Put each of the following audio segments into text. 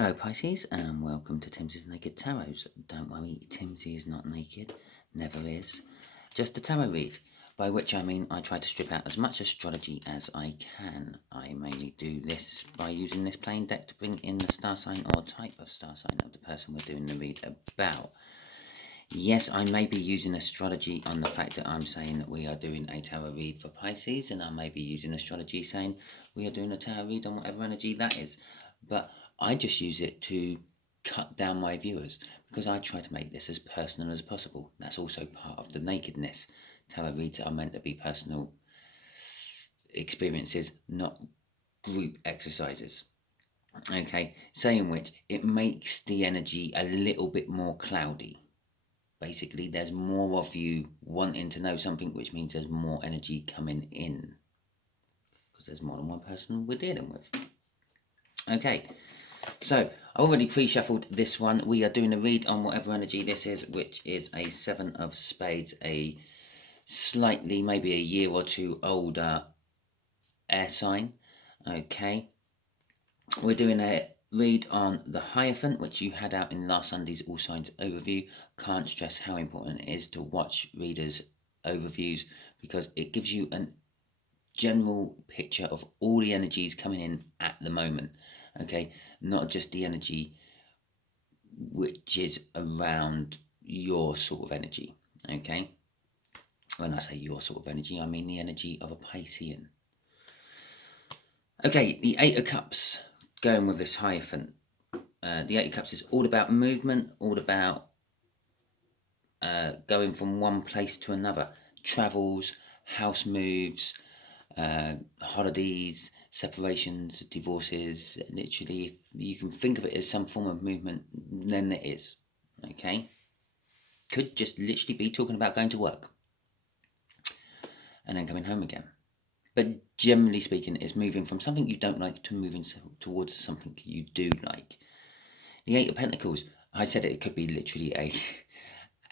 Hello Pisces and welcome to Timsy Naked Tarot. Don't worry, Timsy is not naked, never is. Just a tarot read, by which I mean I try to strip out as much astrology as I can. I mainly do this by using this plain deck to bring in the star sign or type of star sign of the person we're doing the read about. Yes, I may be using astrology on the fact that I'm saying that we are doing a tarot read for Pisces, and I may be using astrology saying we are doing a tarot read on whatever energy that is. But I just use it to cut down my viewers because I try to make this as personal as possible. That's also part of the nakedness. Tarot reads are meant to be personal experiences, not group exercises. Okay, saying which, it makes the energy a little bit more cloudy. Basically, there's more of you wanting to know something, which means there's more energy coming in because there's more than one person we're dealing with. Okay, so I already pre-shuffled this one. We are doing a read on whatever energy this is, which is a 7 of spades, a slightly, maybe a year or two older air sign. Okay, we're doing a read on the Hierophant, which you had out in last Sunday's All Signs overview. Can't stress how important it is to watch readers' overviews because it gives you a general picture of all the energies coming in at the moment. Okay, not just the energy which is around your sort of energy. Okay, when I say your sort of energy, I mean the energy of a Piscean. Okay, the Eight of Cups, going with this Hierophant. The Eight of Cups is all about movement, all about going from one place to another. Travels, house moves, holidays, separations, divorces. Literally, if you can think of it as some form of movement, then it is. Okay? Could just literally be talking about going to work and then coming home again. But generally speaking, it's moving from something you don't like to moving towards something you do like. The Eight of Pentacles, I said it could be literally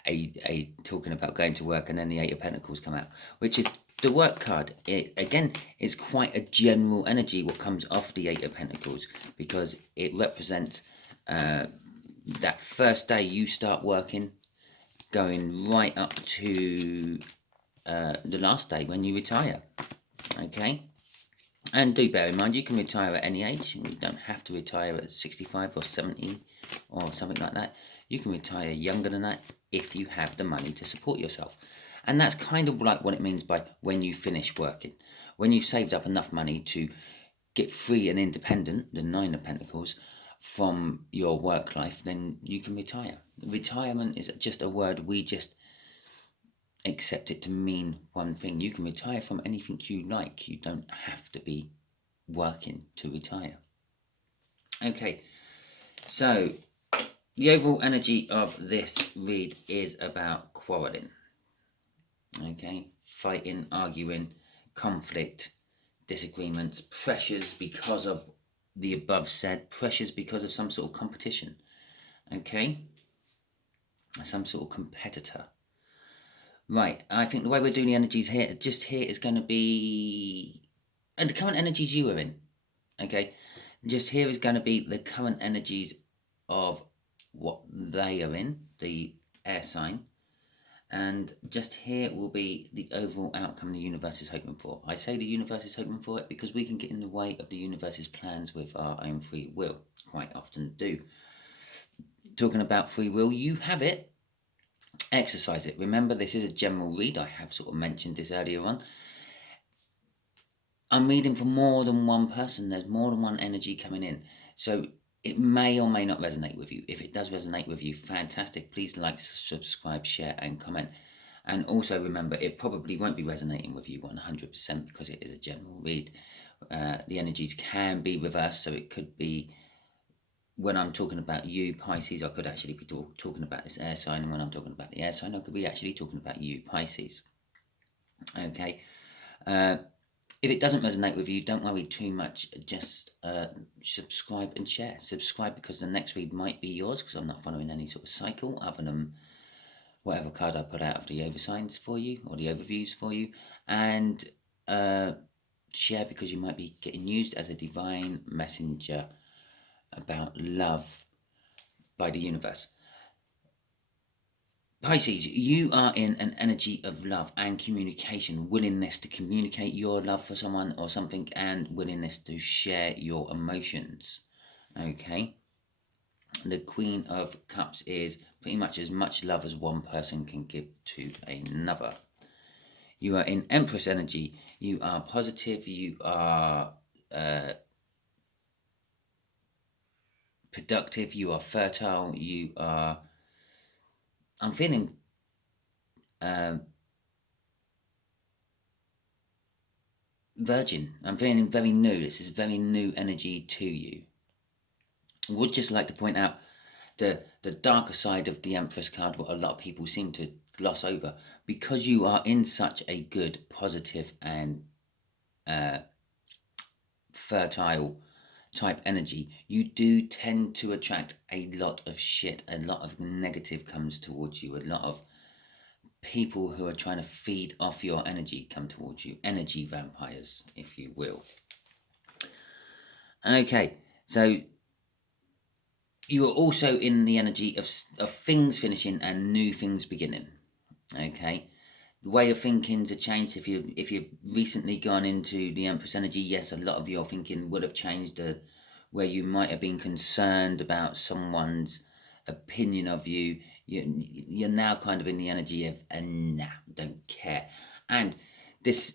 a talking about going to work, and then the Eight of Pentacles come out, which is the work card. It again is quite a general energy what comes off the Eight of Pentacles because it represents that first day you start working, going right up to the last day when you retire. Okay, and do bear in mind you can retire at any age. You don't have to retire at 65 or 70 or something like that. You can retire younger than that if you have the money to support yourself. And that's kind of like what it means by when you finish working. When you've saved up enough money to get free and independent, the Nine of Pentacles, from your work life, then you can retire. Retirement is just a word we just accept it to mean one thing. You can retire from anything you like. You don't have to be working to retire. Okay, so the overall energy of this read is about quarreling. Okay, fighting, arguing, conflict, disagreements, pressures because of the above said, pressures because of some sort of competition. Okay, some sort of competitor. Right, I think the way we're doing the energies here, just here is going to be, and the current energies you are in, okay? Just here is going to be the current energies of what they are in, the air sign, and just here will be the overall outcome the universe is hoping for. I say the universe is hoping for it because we can get in the way of the universe's plans with our own free will, quite often do. Talking about free will, you have it. Exercise it. Remember, this is a general read. I have sort of mentioned this earlier on. I'm reading for more than one person. There's more than one energy coming in. So it may or may not resonate with you. If it does resonate with you, fantastic. Please like, subscribe, share, and comment. And also remember, it probably won't be resonating with you 100% because it is a general read. The energies can be reversed, so it could be when I'm talking about you, Pisces, I could actually be talking about this air sign, and when I'm talking about the air sign, I could be actually talking about you, Pisces. Okay. If it doesn't resonate with you, don't worry too much. Just subscribe and share. Subscribe because the next read might be yours because I'm not following any sort of cycle other than whatever card I put out of the oversigns for you or the overviews for you. And share because you might be getting used as a divine messenger about love by the universe. Pisces, you are in an energy of love and communication, willingness to communicate your love for someone or something, and willingness to share your emotions. Okay? The Queen of Cups is pretty much as much love as one person can give to another. You are in Empress energy. You are positive. You are productive. You are fertile. You are... I'm feeling virgin. I'm feeling very new. This is very new energy to you. I would just like to point out the darker side of the Empress card, what a lot of people seem to gloss over. Because you are in such a good, positive, and fertile type energy, you do tend to attract a lot of shit. A lot of negative comes towards you. A lot of people who are trying to feed off your energy come towards you. Energy vampires, if you will. Okay, so you are also in the energy of things finishing and new things beginning. Okay, the way of thinking's changed. If you've recently gone into the Empress energy, yes, a lot of your thinking would have changed. Where you might have been concerned about someone's opinion of you, you're now kind of in the energy of nah, don't care. And this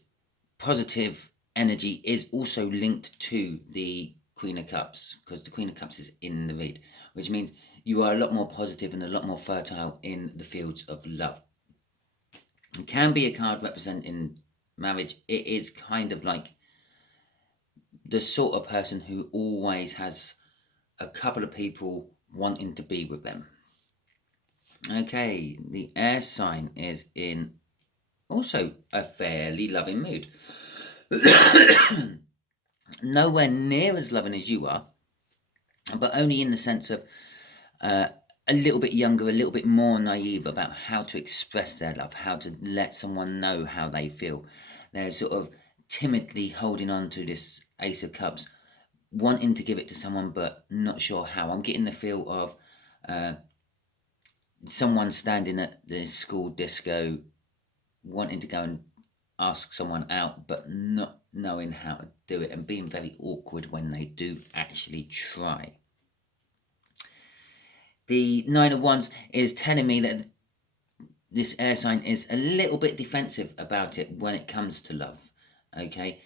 positive energy is also linked to the Queen of Cups, because the Queen of Cups is in the read, which means you are a lot more positive and a lot more fertile in the fields of love. It can be a card representing marriage. It is kind of like the sort of person who always has a couple of people wanting to be with them. Okay, the air sign is in also a fairly loving mood. Nowhere near as loving as you are, but only in the sense of a little bit younger, a little bit more naive about how to express their love, how to let someone know how they feel. They're sort of timidly holding on to this Ace of Cups, wanting to give it to someone, but not sure how. I'm getting the feel of someone standing at the school disco, wanting to go and ask someone out, but not knowing how to do it, and being very awkward when they do actually try. The Nine of Wands is telling me that this air sign is a little bit defensive about it when it comes to love, okay?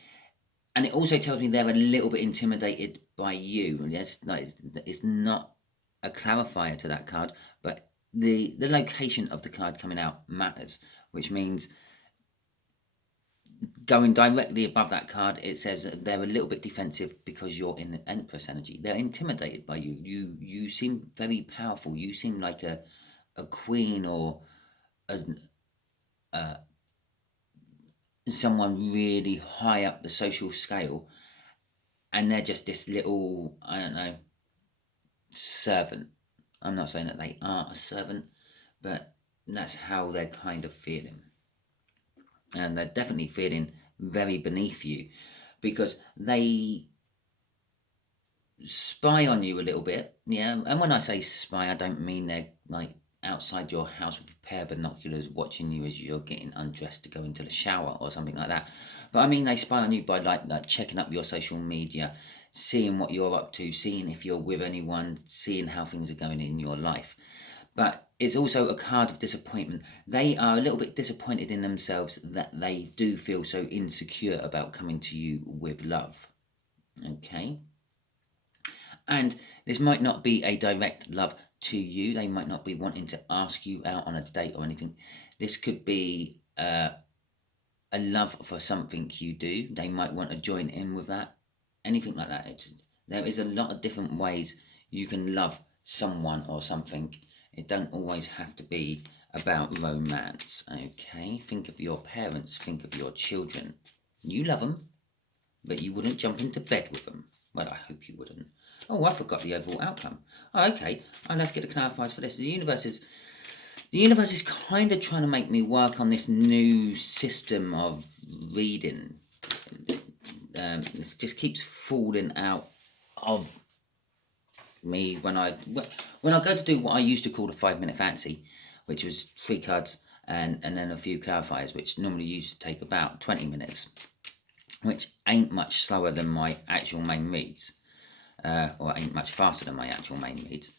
And it also tells me they're a little bit intimidated by you. It's not a clarifier to that card, but the location of the card coming out matters, which means going directly above that card, it says that they're a little bit defensive because you're in the Empress energy. They're intimidated by you. You seem very powerful. You seem like a queen or someone really high up the social scale, and they're just this little, I don't know, servant. I'm not saying that they are a servant, but that's how they're kind of feeling. And they're definitely feeling very beneath you, because they spy on you a little bit. Yeah, and when I say spy, I don't mean they're like outside your house with a pair of binoculars watching you as you're getting undressed to go into the shower or something like that. But I mean, they spy on you by like checking up your social media, seeing what you're up to, seeing if you're with anyone, seeing how things are going in your life. But it's also a card of disappointment. They are a little bit disappointed in themselves that they do feel so insecure about coming to you with love. Okay? And this might not be a direct love to you. They might not be wanting to ask you out on a date or anything. This could be a love for something you do. They might want to join in with that. Anything like that. There is a lot of different ways you can love someone or something. It don't always have to be about romance, okay? Think of your parents, think of your children. You love them, but you wouldn't jump into bed with them. Well, I hope you wouldn't. Oh, I forgot the overall outcome. Oh, okay, let's get the clarifiers for this. The universe is kind of trying to make me work on this new system of reading. It just keeps falling out of me when I go to do what I used to call the 5-minute fancy, which was 3 cards and then a few clarifiers, which normally used to take about 20 minutes, which ain't much slower than my actual main reads, or ain't much faster than my actual main reads.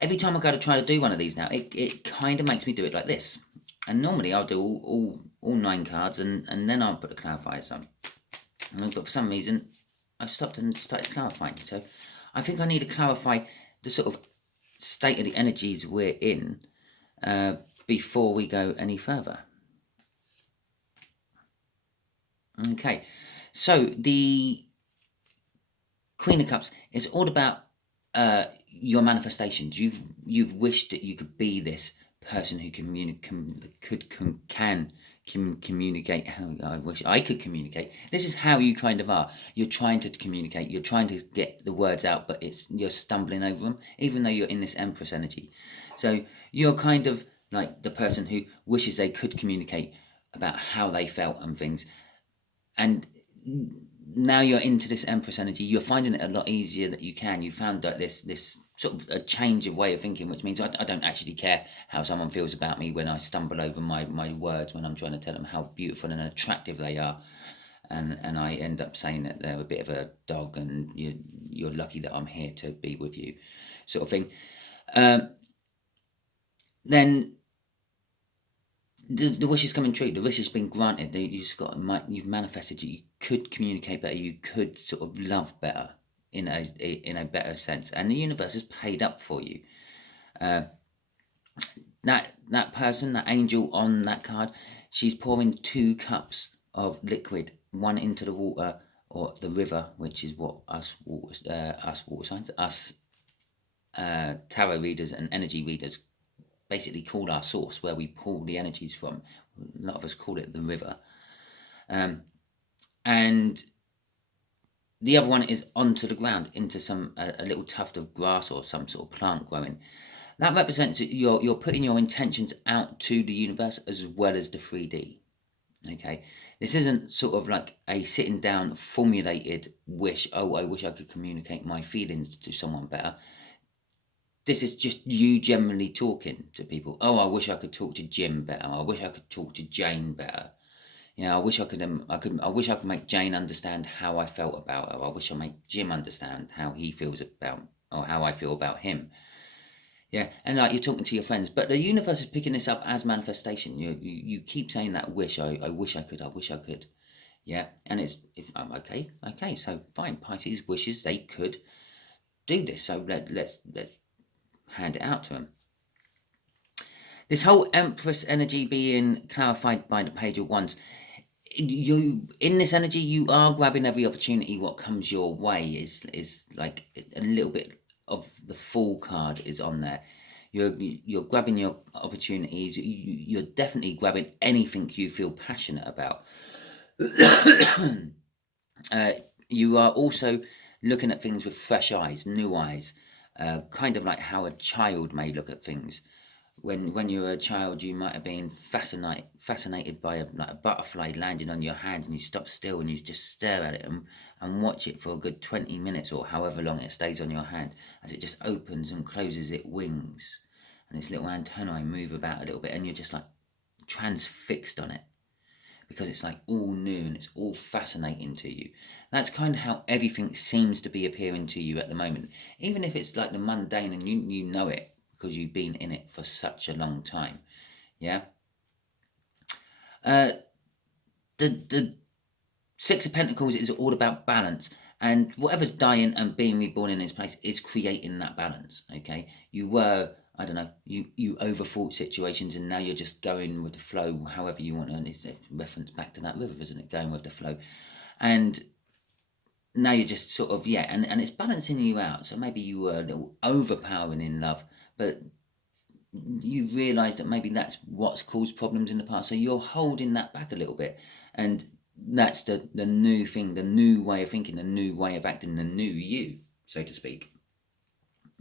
Every time I go to try to do one of these now, it kind of makes me do it like this. And normally I'll do all 9 cards and then I'll put the clarifiers on. But for some reason, I've stopped and started clarifying. So I think I need to clarify the sort of state of the energies we're in before we go any further. Okay, so the Queen of Cups is all about your manifestations. You've wished that you could be this person who can communicate. I wish I could communicate. This is how you kind of are. You're trying to communicate. You're trying to get the words out, but you're stumbling over them, even though you're in this Empress energy. So you're kind of like the person who wishes they could communicate about how they felt and things. And now you're into this Empress energy. You're finding it a lot easier that you can. You found that this sort of a change of way of thinking, which means I don't actually care how someone feels about me when I stumble over my words, when I'm trying to tell them how beautiful and attractive they are, and I end up saying that they're a bit of a dog and you're lucky that I'm here to be with you, sort of thing. Then the wish is coming true. The wish has been granted. You've manifested. You could communicate better. You could sort of love better in a better sense, and the universe has paid up for you. That person, that angel on that card, she's pouring 2 cups of liquid, one into the water or the river, which is what us water signs, tarot readers and energy readers basically call our source, where we pull the energies from. A lot of us call it the river. And the other one is onto the ground, into a little tuft of grass or some sort of plant growing. That represents you're putting your intentions out to the universe as well as the 3D. Okay, this isn't sort of like a sitting down formulated wish. Oh, I wish I could communicate my feelings to someone better. This is just you generally talking to people. Oh, I wish I could talk to Jim better. I wish I could talk to Jane better. I wish I could make Jane understand how I felt about her. I wish I make Jim understand how he feels about, or how I feel about him. Yeah, and like you're talking to your friends, but the universe is picking this up as manifestation. You keep saying that wish. I wish I could. I wish I could. Yeah, and it's okay. So fine. Pisces wishes they could do this. So let's hand it out to them. This whole Empress energy being clarified by the Page of Wands, you in this energy, you are grabbing every opportunity. What comes your way is like a little bit of the Fool card is on there. You're grabbing your opportunities. You're definitely grabbing anything you feel passionate about. You are also looking at things with fresh eyes, new eyes. Kind of like how a child may look at things. When you were a child, you might have been fascinated by a butterfly landing on your hand, and you stop still and you just stare at it and watch it for a good 20 minutes or however long it stays on your hand as it just opens and closes its wings, and its little antennae move about a little bit, and you're just like transfixed on it because it's like all new and it's all fascinating to you. That's kind of how everything seems to be appearing to you at the moment, even if it's like the mundane and you know it because you've been in it for such a long time. Yeah. The 6 of Pentacles is all about balance, and whatever's dying and being reborn in its place is creating that balance. Okay, you were, I don't know, you overthought situations, and now you're just going with the flow however you want, and it's a reference back to that river, isn't it? Going with the flow. And now you're just sort of, yeah, and it's balancing you out. So maybe you were a little overpowering in love, but you realise that maybe that's what's caused problems in the past. So you're holding that back a little bit, and that's the new thing, the new way of thinking, the new way of acting, the new you, so to speak.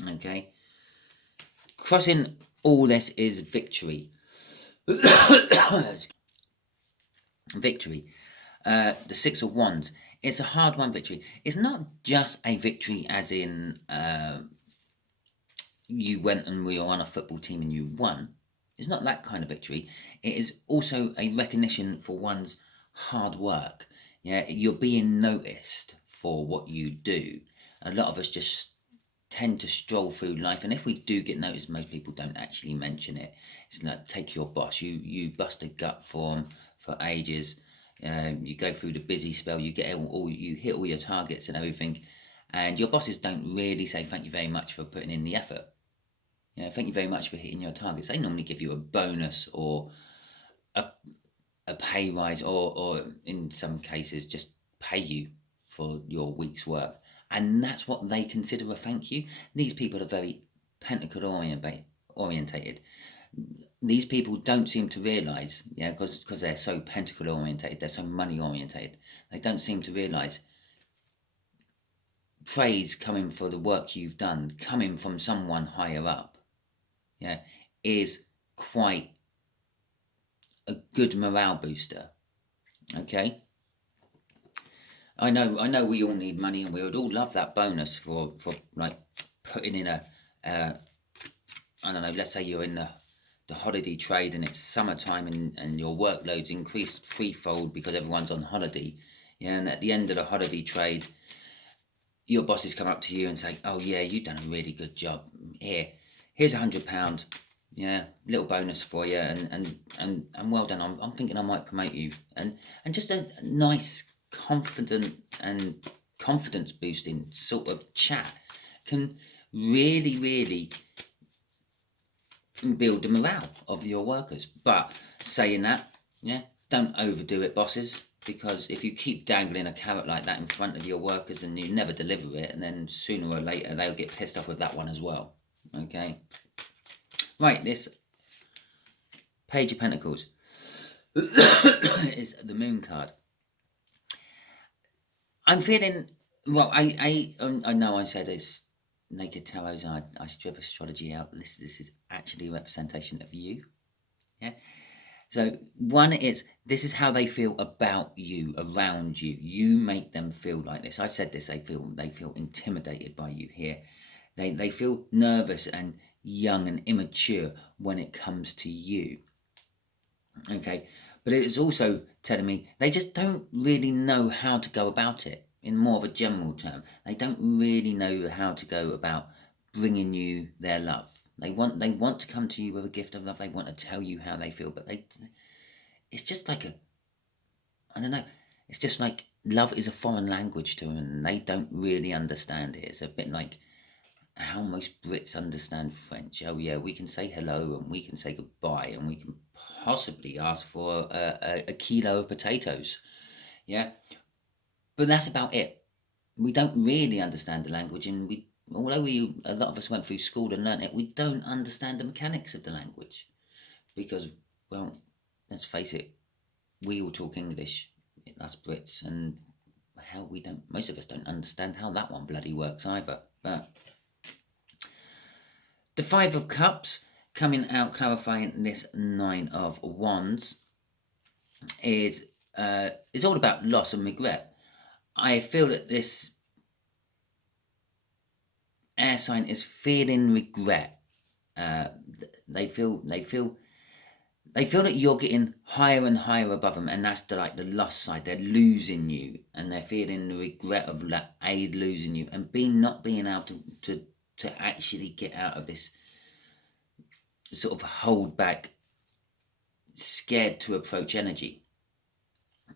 Okay. Crossing all this is victory. Victory. The 6 of Wands It's a hard-won victory. It's not just a victory as in you went and we were on a football team and you won. It's not that kind of victory. It is also a recognition for one's hard work. Yeah, you're being noticed for what you do. A lot of us just tend to stroll through life, and if we do get noticed, most people don't actually mention it. It's like, take your boss. You bust a gut for them for ages. You go through the busy spell. You get you hit all your targets and everything, and your bosses don't really say thank you very much for putting in the effort. Thank you very much for hitting your targets. They normally give you a bonus or a pay rise, or in some cases just pay you for your week's work. And that's what they consider a thank you. These people are very pentacle orientated. These people don't seem to realise, because they're so pentacle orientated, they're so money orientated, they don't seem to realise praise coming for the work you've done, coming from someone higher up, is quite a good morale booster. Okay, I know we all need money, and we would all love that bonus for like putting in a I don't know, let's say you're in the holiday trade and it's summertime, and your workload's increased threefold because everyone's on holiday. And at the end of the holiday trade, your bosses come up to you and say, oh yeah, you've done a really good job. Here's £100. Little bonus for you, and well done. I'm thinking I might promote you, and just a nice, confident and confidence boosting sort of chat can really build the morale of your workers. But saying that, don't overdo it, bosses, because if you keep dangling a carrot like that in front of your workers and you never deliver it, and then sooner or later they'll get pissed off with that one as well. Okay. Right, this Page of Pentacles is the Moon card. I'm feeling, well, I know I said it's Naked Tarot, I strip astrology out. This is actually a representation of you. So one, this is how they feel about you, around you. You make them feel like this. I said this, they feel intimidated by you here. They feel nervous and young and immature when it comes to you. Okay, but it's also telling me they just don't really know how to go about it. In more of a general term, they don't really know how to go about bringing you their love. They want to come to you with a gift of love. They want to tell you how they feel, but it's just like I don't know. It's just like love is a foreign language to them, and they don't really understand it. It's a bit like how most Brits understand French. Oh yeah, we can say hello and we can say goodbye, and we can possibly ask for a kilo of potatoes. But that's about it. We don't really understand the language, and although a lot of us went through school and learned it, we don't understand the mechanics of the language, because, well, let's face it, we all talk English, us Brits, and most of us don't understand how that one bloody works either. But the Five of Cups coming out, clarifying this Nine of Wands is all about loss and regret. I feel that this air sign is feeling regret. They feel that you're getting higher and higher above them, and that's the loss side. They're losing you, and they're feeling the regret of losing you, and not being able to actually get out of this sort of hold back, scared to approach energy.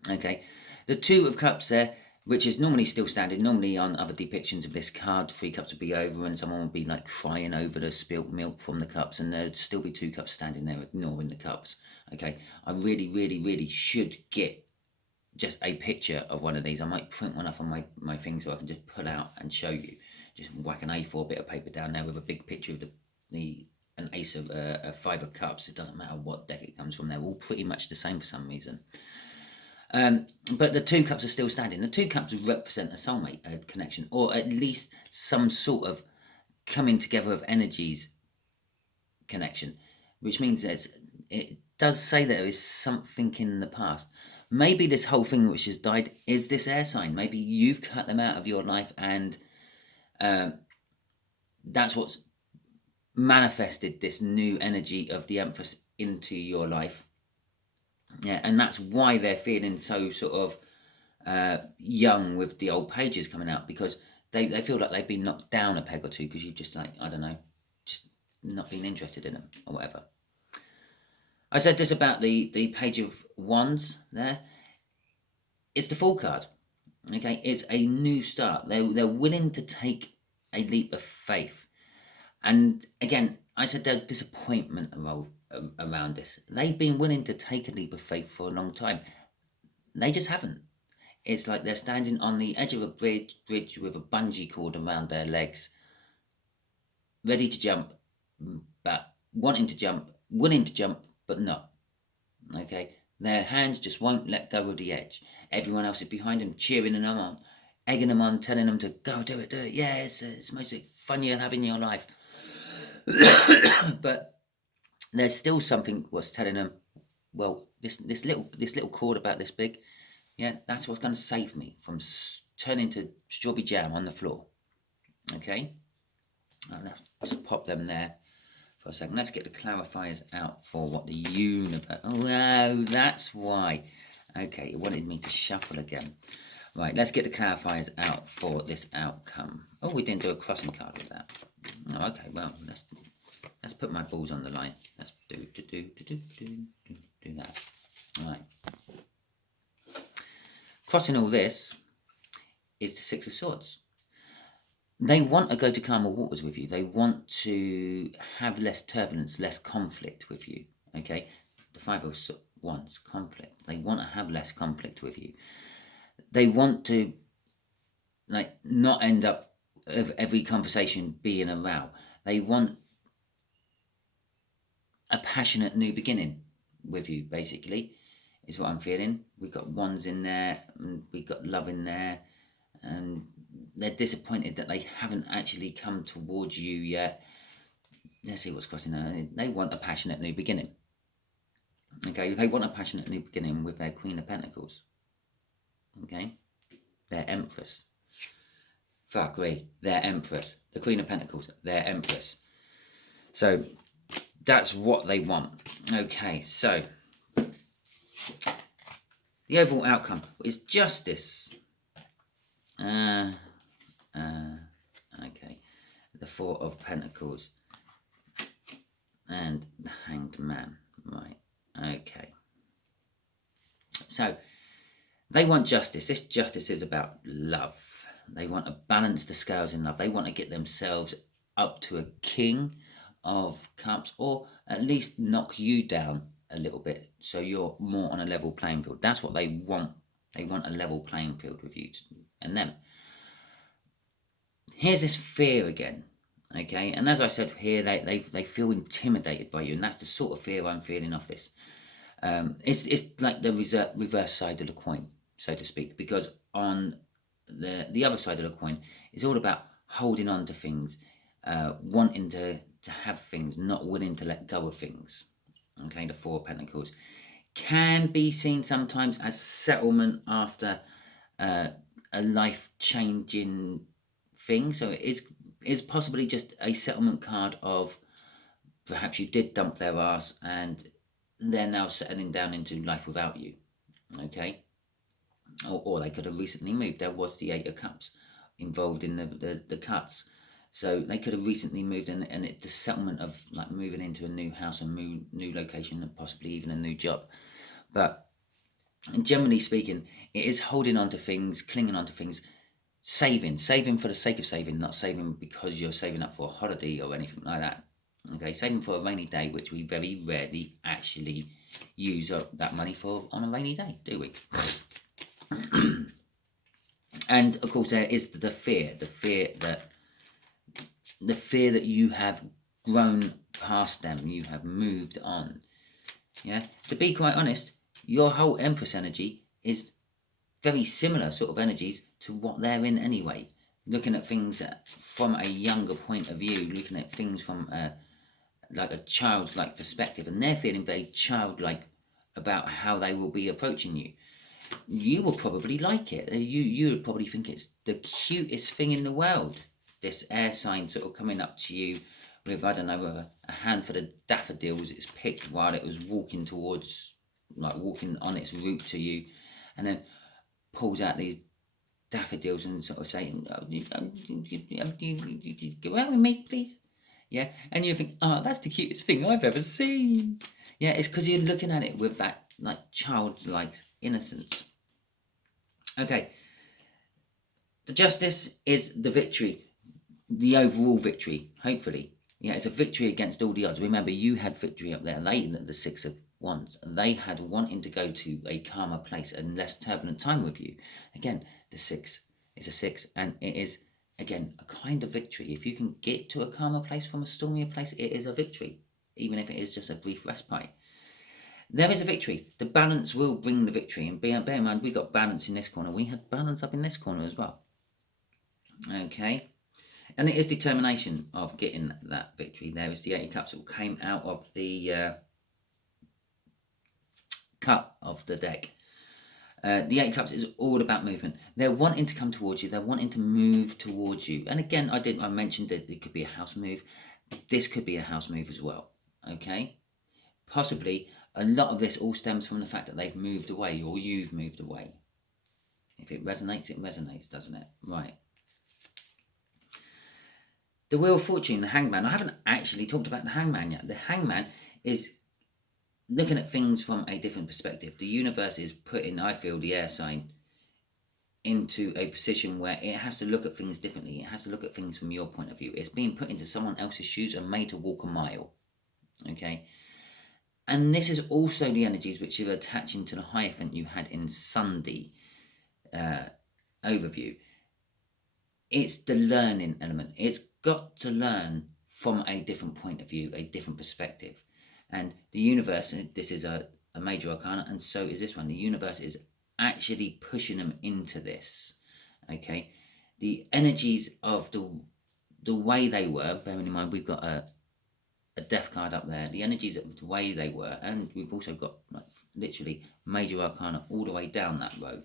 Okay, the Two of Cups there, which is normally still standing. Normally on other depictions of this card, 3 cups would be over and someone would be like crying over the spilt milk from the cups, and there'd still be 2 cups standing there ignoring the cups. Okay, I really should get just a picture of one of these. I might print one up on my thing so I can just pull out and show you. Just whack an A4 bit of paper down there with a big picture of an ace of a 5 of cups. It doesn't matter what deck it comes from. They're all pretty much the same for some reason. But the 2 cups are still standing. The 2 cups represent a soulmate connection, or at least some sort of coming together of energies connection, which means that it does say that there is something in the past, Maybe this whole thing which has died is this air sign. Maybe you've cut them out of your life, and that's what's manifested this new energy of the Empress into your life. Yeah, and that's why they're feeling so sort of young with the old pages coming out, because they feel like they've been knocked down a peg or two because you've just, like, I don't know, just not been interested in them or whatever. I said this about the Page of Wands there. It's the Fool card. Okay, it's a new start. They're willing to take a leap of faith. And again, I said there's disappointment around this. They've been willing to take a leap of faith for a long time. They just haven't. It's like they're standing on the edge of a bridge with a bungee cord around their legs, ready to jump, but wanting to jump, willing to jump, but not. Okay, their hands just won't let go of the edge. Everyone else is behind them, cheering them on, egging them on, telling them to go do it. Yeah, it's the most fun you'll have in your life. But there's still something what's telling them, well, this little cord about this big, yeah, that's what's going to save me from turning to strawberry jam on the floor. Okay, let's just pop them there for a second. Let's get the clarifiers out for what the universe. Oh, no, that's why. Okay, it wanted me to shuffle again. Right, let's get the clarifiers out for this outcome. Oh, we didn't do a crossing card with that. Oh, okay, well, let's put my balls on the line. Let's do that. Right. Crossing all this is the Six of Swords. They want to go to calmer waters with you. They want to have less turbulence, less conflict with you. Okay, the Five of Wands, conflict. They want to have less conflict with you. They want to, like, not end up of every conversation being a row. They want a passionate new beginning with you, basically, is what I'm feeling. We've got wands in there, and we've got love in there, and they're disappointed that they haven't actually come towards you yet. Let's see what's crossing there. They want a passionate new beginning. Okay, they want a passionate new beginning with their Queen of Pentacles. Okay, their Empress. Fuck me, their Empress. The Queen of Pentacles, their Empress. So that's what they want. Okay, so the overall outcome is Justice. Okay, the Four of Pentacles and the Hanged Man. Right, okay. So they want justice. This justice is about love. They want to balance the scales in love. They want to get themselves up to a King of Cups, or at least knock you down a little bit so you're more on a level playing field. That's what they want. They want a level playing field with you and them. Here's this fear again, okay? And as I said here, they feel intimidated by you, and that's the sort of fear I'm feeling off this. It's like the reverse side of the coin, so to speak, because on the other side of the coin is all about holding on to things, wanting to have things, not willing to let go of things. Okay, the Four of Pentacles can be seen sometimes as settlement after a life-changing thing. So it is possibly just a settlement card of perhaps you did dump their ass and they're now settling down into life without you. Okay, or they could have recently moved. There was the Eight of Cups involved in the cuts. So they could have recently moved, and it's the settlement of like moving into a new house, a new location, and possibly even a new job. But generally speaking, it is holding on to things, clinging on to things, saving for the sake of saving, not saving because you're saving up for a holiday or anything like that. Okay, saving for a rainy day, which we very rarely actually use that money for on a rainy day, do we? And of course, there is the fear that you have grown past them, you have moved on. Yeah, to be quite honest, your whole Empress energy is very similar sort of energies to what they're in anyway. Looking at things from a younger point of view, looking at things from like a childlike perspective, and they're feeling very childlike about how they will be approaching you. you will probably like it. You would probably think it's the cutest thing in the world. This air sign sort of coming up to you with, I don't know, a handful of daffodils it's picked while it was walking towards, like walking on its route to you, and then pulls out these daffodils and sort of saying, go out with me, please. Yeah, and you think, oh, that's the cutest thing I've ever seen. Yeah, it's because you're looking at it with that like childlike innocence. Okay, the justice is the victory, the overall victory, hopefully. Yeah, it's a victory against all the odds. Remember, you had victory up there. They, the Six of Wands, they had wanting to go to a calmer place and less turbulent time with you. Again, the six is a six, and it is, again, a kind of victory. If you can get to a calmer place from a stormier place, it is a victory, even if it is just a brief respite. There is a victory. The balance will bring the victory. And bear in mind, we got balance in this corner. We had balance up in this corner as well. Okay. And it is determination of getting that victory. There is the Eight of Cups that came out of the cut of the deck. The Eight of Cups is all about movement. They're wanting to come towards you. They're wanting to move towards you. And again, I mentioned that it could be a house move. This could be a house move as well. Okay. Possibly a lot of this all stems from the fact that they've moved away or you've moved away. If it resonates, doesn't it? Right. The Wheel of Fortune, the Hangman. I haven't actually talked about the Hangman yet. The Hangman is looking at things from a different perspective. The universe is putting, I feel, the air sign into a position where it has to look at things differently. It has to look at things from your point of view. It's being put into someone else's shoes and made to walk a mile. Okay? And this is also the energies which are attaching to the Hierophant you had in Sunday overview. It's the learning element. It's got to learn from a different point of view, a different perspective. And the universe, this is a major arcana, and so is this one. The universe is actually pushing them into this. Okay? The energies of the way they were, bearing in mind we've got a death card up there, the energies of the way they were, and we've also got like, literally major arcana all the way down that row.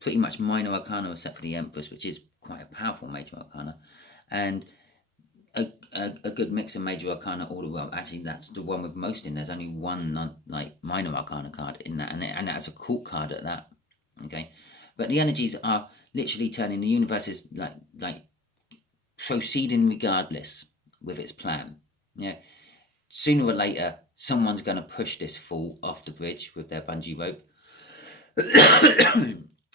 Pretty much minor arcana except for the Empress, which is quite a powerful major arcana, and a good mix of major arcana all the way. Actually, that's the one with most in. There's only one minor arcana card in that, and that's a court card at that. Okay, but the energies are literally turning. The universe is like proceeding regardless with its plan. Yeah, sooner or later, someone's going to push this fool off the bridge with their bungee rope,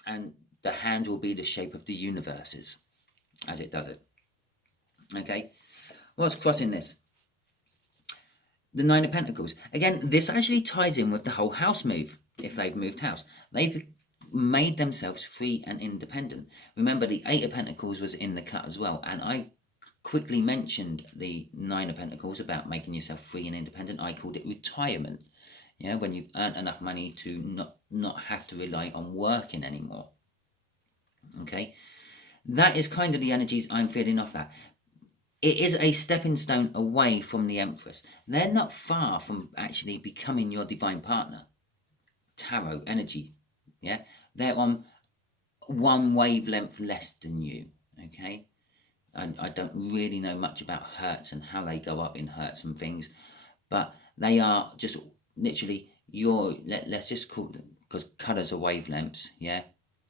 and the hand will be the shape of the universes as it does it. Okay, what's crossing this? The Nine of Pentacles. Again, this actually ties in with the whole house move. If they've moved house, they've made themselves free and independent. Remember, the Eight of Pentacles was in the cut as well, and I quickly mentioned the Nine of Pentacles about making yourself free and independent. I called it retirement. Yeah, when you've earned enough money to not have to rely on working anymore. Okay, that is kind of the energies I'm feeling off that. It is a stepping stone away from the Empress. They're not far from actually becoming your divine partner. Tarot energy. Yeah, they're on one wavelength less than you. Okay. I don't really know much about hertz and how they go up in hertz and things, but they are just literally let's just call them, because colours are wavelengths, yeah?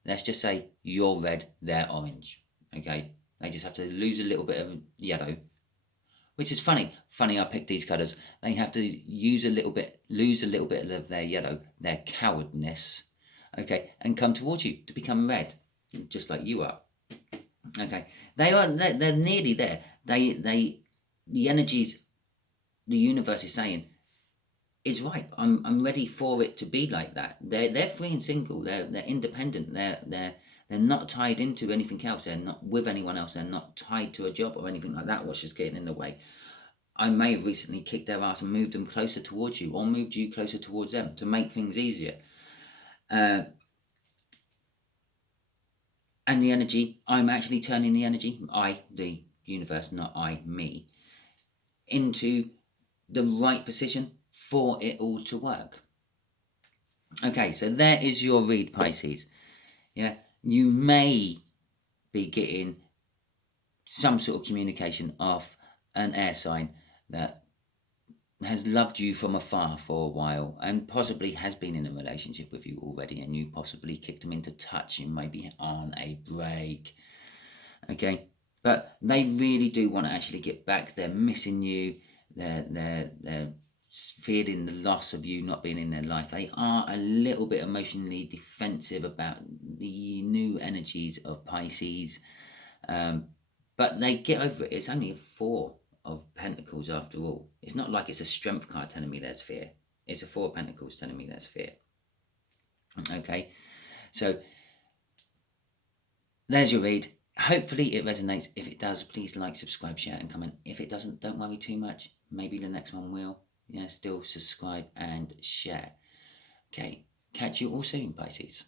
Let's just say you're red, they're orange, okay? They just have to lose a little bit of yellow, which is funny. Funny I picked these colours. They have to lose a little bit of their yellow, their cowardness, okay, and come towards you to become red, just like you are. Okay, they're nearly there. The energies the universe is saying is right. I'm ready for it to be like that. They're free and single. They're independent. They're not tied into anything else. They're not with anyone else. They're not tied to a job or anything like that, which is getting in the way. I may have recently kicked their ass and moved them closer towards you, or moved you closer towards them to make things easier. And the energy, I'm actually turning the energy, the universe, not me, into the right position for it all to work. Okay, so there is your read, Pisces. Yeah, you may be getting some sort of communication off an air sign that has loved you from afar for a while and possibly has been in a relationship with you already, and you possibly kicked them into touch and maybe on a break. Okay, but they really do want to actually get back. They're missing you. They're feeling the loss of you not being in their life. They are a little bit emotionally defensive about the new energies of Pisces, um, but they get over it. It's only a four of Pentacles after all. It's not like it's a strength card telling me there's fear. It's a four of Pentacles telling me there's fear. Okay, so there's your read. Hopefully it resonates. If it does, please like, subscribe, share, and comment. If it doesn't, don't worry too much. Maybe the next one will. Yeah, still subscribe and share. Okay, catch you all soon, Pisces.